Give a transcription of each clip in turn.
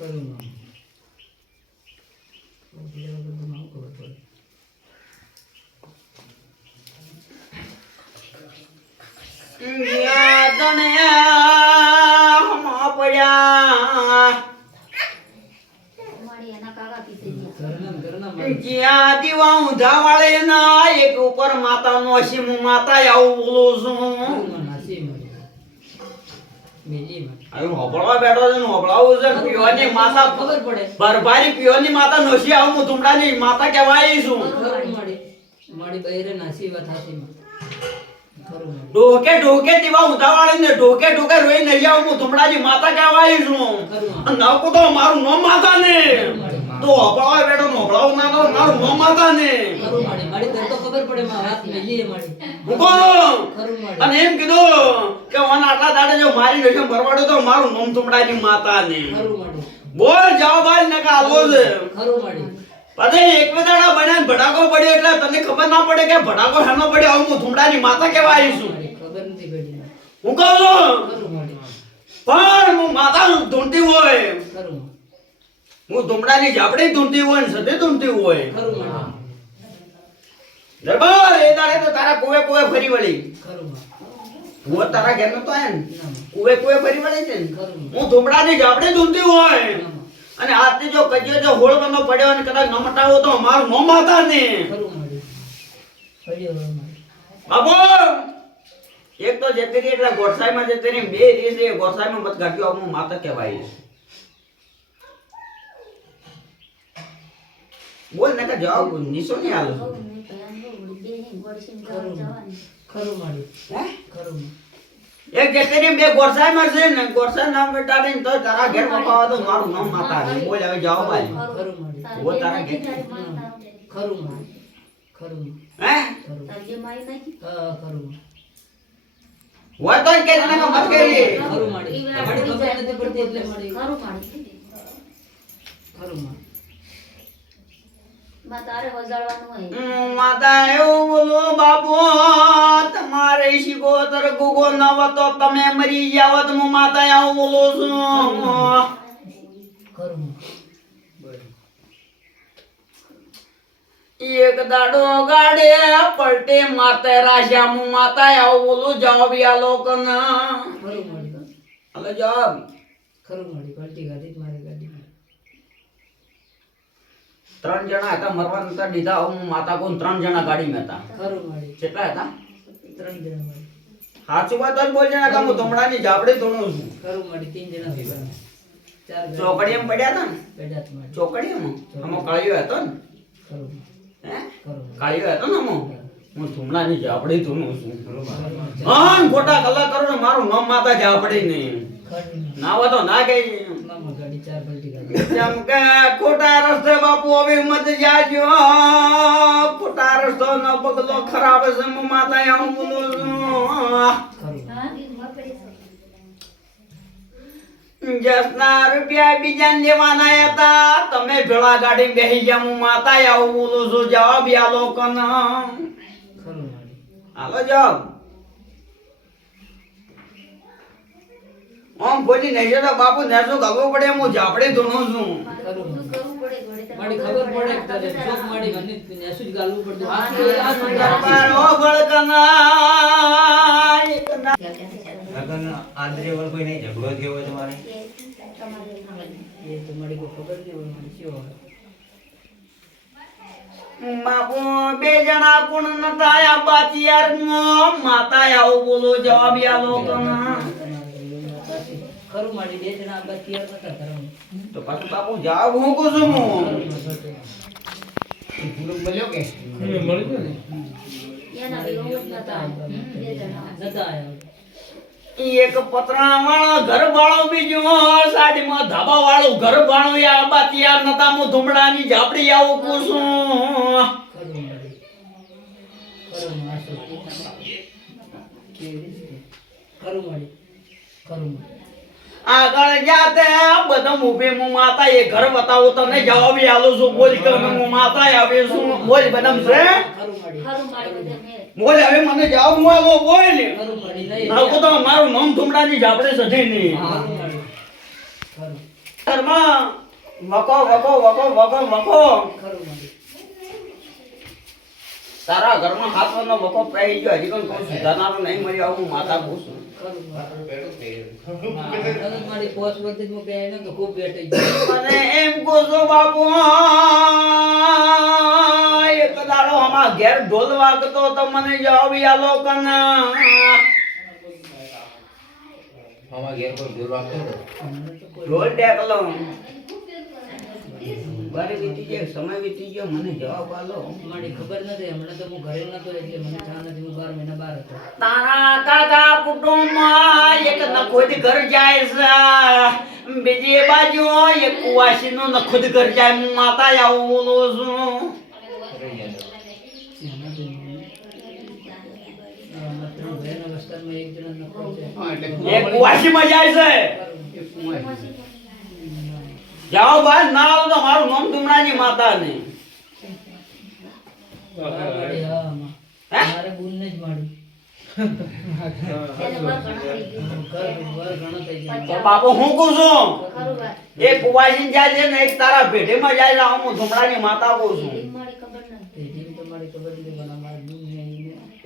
કરું માં બીજા બધું માં ખબર પડે જ્યાં દીવા ઊંધા વાળે ના એક ઉપર માતા નો હસી હું માતા આવું બોલું છું આયું હોબળવા બેઠો છે ને હોબળાવું છે પીવાની માતા ખબર પડે ભરભારી પીવાની માતા નોશી આવું હું તુમડાની માતા કહેવાય છું મારી બૈરે નાસી વાત હાસી માં ઢોકે ઢોકે દીવા ઊંધા વાળે ને ઢોકે ઢોકે રોઈ નહીં આવું હું તુમડાની માતા કહેવાય છું નાકો તો મારું નામ માતા ને તો હોબળવા બેઠો ને હોબળાવું ના તો મારું નામ માતા ને મારી તો ખબર પડે માં વાત મેલી મારી અને એમ કીધું કે ઓન આટલા દાડે જો મારી વેશમ ભરવાડો તો મારું નામ તુમડાની માતા ને બોલ જવાબ આલ નકા આવો છે પછી એક દાડા બન્યા ભડાકો પડ્યો એટલે તને ખબર ના પડે કે ભડાકો હેનો પડ્યો હું તુમડાની માતા કહેવાય છું ખબર નથી પડી હું કહું છું પણ હું માતા ઢૂંઢતી હોય હું તુમડાની જાપડી ઢૂંઢતી હોય ને સદે ઢૂંઢતી હોય દરબાર એ દાડે તો તારા કુવે કુવે ફરી વળી હું તારા ઘેર નતો આયા ને કુવે કુવે ફરી વળી છે ને હું તુમડાની જાપડી ઢૂંઢતી હોય અને આજથી જો કજ્યો જો હોળ બંધો પડ્યો અને કદાચ ન મટાવો તો મારું નો માતા ને બાબો એક તો જતરી એટલે ગોરસાઈ માં જતરી બે રીસ એ ગોરસાઈ માં મત ગાટ્યો હું માતા કહેવાય બોલ ને કે જવાબ નિશો ની આલો એક જતરી બે ગોરસાઈ માં છે ને ગોરસાઈ નામ બેટાડી તો તારા ઘેર પપાવા તો મારું નામ માતા ને બોલ હવે જવાબ આલ વો તારા ઘેર હે વો તો કે તને મત કરી માતા એવું બોલો બાપુ તમારે શિકોતર ગુગો ન તો તમે મરી જાવત હું માતા આવું બોલો છું એક દાડો ગાડે પલટે માતે રાશા હું માતા આવું બોલું જવાબ આ લોકોન હલો જવાબ ત્રણ જણા હતા મરવા નતા દીધા હું માતા કોણ ત્રણ જણા ગાડી હતા કેટલા હતા સાચું વાત જ બોલ જણા કે હું તમડાની જાપડી ધોણું છું ચોકડીમાં પડ્યા હતા ને ચોકડીમાં આમાં કાળિયો હતો ને હે કાળિયો હતો ને આમાં હું ધુમડાની જાપડી ધોણું છું હા ખોટા કલા કરો ને મારું નામ માતા જાપડી નહીં નાવા તો ના ગઈ ચમકા ખોટા રસ્તે બાપુ હવે મત જાજો ખોટા રસ્તો ન પગલો ખરાબ છે માતા આવું બોલું છું જસના રૂપિયા બીજા દેવાના હતા તમે ભેળા ગાડી બેહી જા હું માતા આવું બોલું છું જવાબ આ લોકોનો હાલો જવાબ ઓમ બોલી નહીં તો બાપુ નેસો ગાવો પડે હું જાપડે ધોણો છું મારી ખબર પડે કે જોક મારી મને નેસુ જ ગાલવું પડતું મારો બળકના લગન આંદ્રે વળ કોઈ નહીં ઝઘડો થયો હોય તમારે એ તો મારી કોઈ ખબર નહીં હોય મારી શું બાપુ બે જણા કોણ નતા આ બાચિયાર માતા આવું બોલો જવાબ આ લોકોના ખરું મારી બે જણા આ બાચિયાર નતા ખરું તો પાછું બાપુ જવાબ હું કહું છું હું પૂરો બોલ્યો કે મળી ગયો ને એના વિરોધ નતા બે જણા નતા આયા એક પતરા વાળો ઘર વાળો બીજો સાડીમાં ધાબા વાળો ઘર વાળો આ બાતિયાર નતા મો ધુમડાની ઝાપડી આવું કુસું આગળ જાતે બધા મૂભે મો માતા એ ઘર બતાવો તને જવાબ આલો છું બોલ કે મો માતા આવે છું બોલ બદમ છે બોલ હવે મને જવાબ હું આલો બોલ નાકો તો મારું નામ ધુમડાની ઝાપડે સધી નહીં ઘરમાં વખો વખો વખો વખો વખો ખરું માડી તારા ઘરમાં હાથનો વખો પડી ગયો હજી કોઈ સુધારનારો નહીં મળ્યો આવું માતા પૂછું ખરું માડી પોસ વખતે હું કહે ને તો ખૂબ બેઠી ગયો મને એમ કહો છો બાપુ એક દાડો અમારા ઘેર ઢોલ વાગતો તો મને જવાબ આલો કના આમાં ઘેર કોઈ ઢોલ વાગતો હતો. ઢોલ ટેકલો વારે વીતી ગયો સમય વીતી ગયો મને જવાબ આલો મારી ખબર નથી હમણાં તો હું ઘરે નતો એટલે મને ખ્યાલ નથી હું 12 મહિના બહાર હતો તારા કાકા કુટુંબમાં એક નખોદ ઘર જાય છે બીજી બાજુ એક કુવાસીનું નખોદ ઘર જાય હું માતા આવું બોલું છું રહી જાય. વિસ્તારમાં એક જણા નખો છે એક કુવાસીમાં જાય છે જાઓ બહાર ના આવો તો મારું નામ તુમડાની માતા ને માડી હા માં હે? મારે બોલને જ માડી તેને બર ઘણું થઈ ગયું. ઘર ઘણો થઈ તો જાય બાપુ હું કહું છું ખરું વાત. એક કુવાસી જાય છે ને એક તારા ભેટેમાં જાય છે હું તુમડાની માતા કહું છું એમ મારી ખબર નથી. તેજી તો મારી ખબર નથી પણ અમારે દૂધ નહીં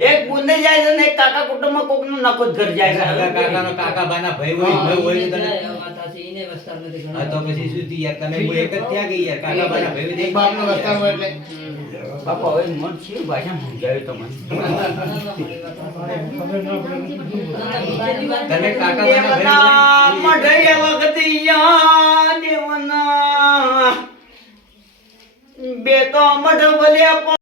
એક બુંદે જાય છે ને એક કાકા કુટુંબમાં કોકનું નખોદ ઘર જાય કાકા છે કાકાનો કાકા બાના ભાઈ હોય ભાઈ હોય તો તને માતા છે એને વિસ્તાર નથી ઘણો હા તો પછી શું થયું યાર તમે કોઈ એક જ થયા કે યાર કાકા બાના ભાઈ હોય તો એક બાપનો વિસ્તાર હોય એટલે બાપા હવે મન છે ભાષા સમજાવ્યું તમને તને કાકા બાના દેવના ભાઈ મઢે વખતિયા દેવના બે તો મઢ બોલ્યા